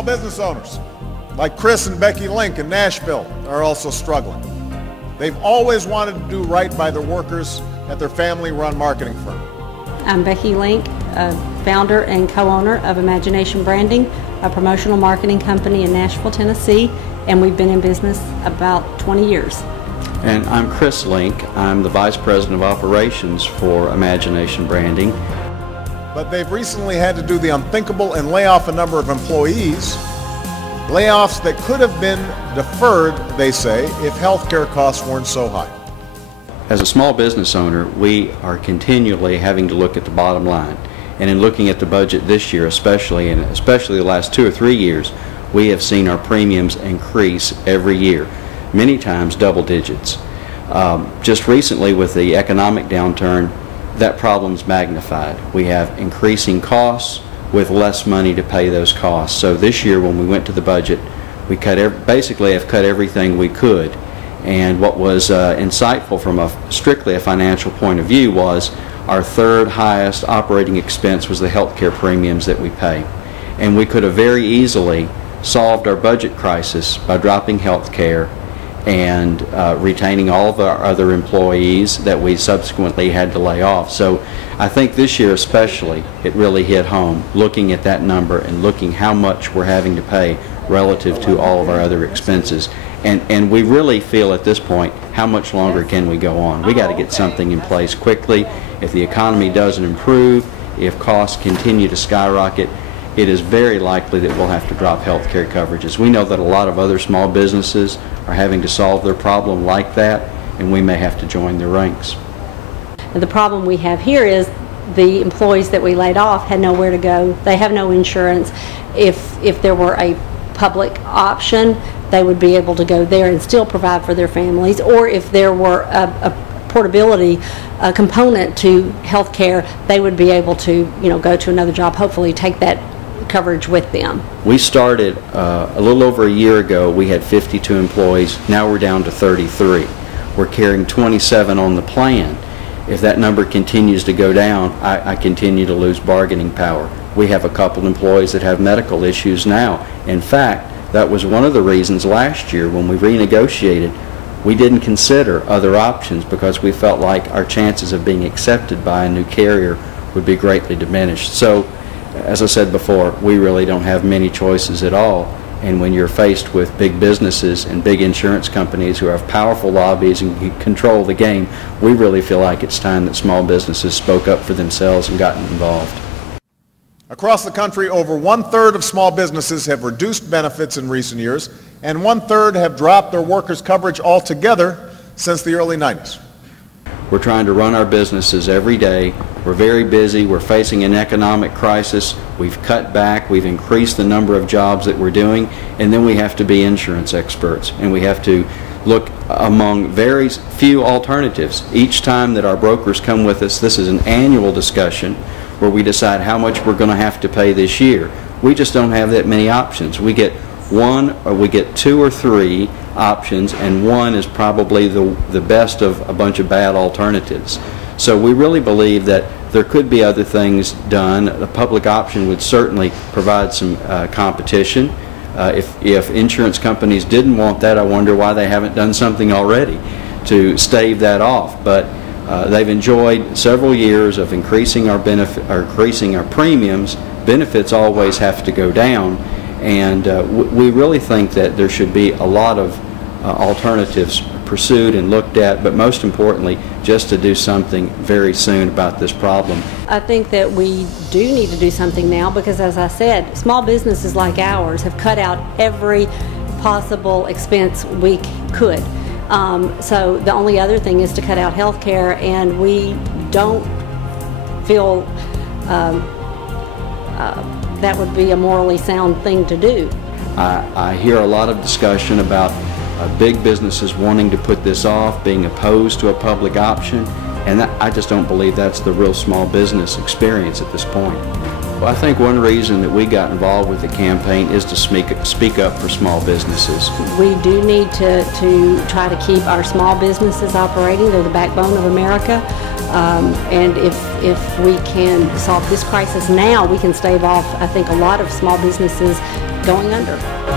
small business owners, like Chris and Becky Link in Nashville, are also struggling. They've always wanted to do right by their workers at their family-run marketing firm. I'm Becky Link, founder and co-owner of Imagination Branding, a promotional marketing company in Nashville, Tennessee, and we've been in business about 20 years. And I'm Chris Link. I'm the Vice President of Operations for Imagination Branding. But they've recently had to do the unthinkable and lay off a number of employees, layoffs that could have been deferred, they say, if healthcare costs weren't so high. As a small business owner, we are continually having to look at the bottom line. And in looking at the budget this year especially, and especially the last 2 or 3 years, we have seen our premiums increase every year, many times double digits. Just recently with the economic downturn, that problem's magnified. We have increasing costs with less money to pay those costs. So this year when we went to the budget, we basically have cut everything we could. And what was insightful from strictly a financial point of view was our third highest operating expense was the healthcare premiums that we pay. And we could have very easily solved our budget crisis by dropping healthcare and retaining all of our other employees that we subsequently had to lay off. So I think this year especially it really hit home, looking at that number and looking how much we're having to pay relative to all of our other expenses. And we really feel at this point, how much longer can we go on? We got to get something in place quickly. If the economy doesn't improve, if costs continue to skyrocket, it is very likely that we'll have to drop health care coverages. We know that a lot of other small businesses are having to solve their problem like that, and we may have to join their ranks. The problem we have here is the employees that we laid off had nowhere to go. They have no insurance. If there were a public option, they would be able to go there and still provide for their families, or if there were a portability component to health care, they would be able to go to another job, hopefully take that coverage with them. We started a little over a year ago. We had 52 employees. Now we're down to 33. We're carrying 27 on the plan. If that number continues to go down, I continue to lose bargaining power. We have a couple employees that have medical issues now. In fact, that was one of the reasons last year when we renegotiated, we didn't consider other options because we felt like our chances of being accepted by a new carrier would be greatly diminished. So, as I said before, we really don't have many choices at all. And when you're faced with big businesses and big insurance companies who have powerful lobbies and can control the game, we really feel like it's time that small businesses spoke up for themselves and gotten involved. Across the country, over 1/3 of small businesses have reduced benefits in recent years, and 1/3 have dropped their workers' coverage altogether since the early 90s. We're trying to run our businesses every day. We're very busy. We're facing an economic crisis. We've cut back. We've increased the number of jobs that we're doing, and then we have to be insurance experts, and we have to look among very few alternatives. Each time that our brokers come with us, this is an annual discussion where we decide how much we're going to have to pay this year. We just don't have that many options. We get one, or we get 2 or 3 options, and one is probably the best of a bunch of bad alternatives. So we really believe that there could be other things done. The public option would certainly provide some competition. If insurance companies didn't want that, I wonder why they haven't done something already to stave that off. But they've enjoyed several years of increasing our benefit, or increasing our premiums. Benefits always have to go down, and we really think that there should be a lot of alternatives pursued and looked at, but most importantly, just to do something very soon about this problem. I think that we do need to do something now because, as I said, small businesses like ours have cut out every possible expense we could. So the only other thing is to cut out health care, and we don't feel that would be a morally sound thing to do. I hear a lot of discussion about big businesses wanting to put this off, being opposed to a public option, and I just don't believe that's the real small business experience at this point. Well, I think one reason that we got involved with the campaign is to speak up for small businesses. We do need to try to keep our small businesses operating. They're the backbone of America. And if we can solve this crisis now, we can stave off, I think, a lot of small businesses going under.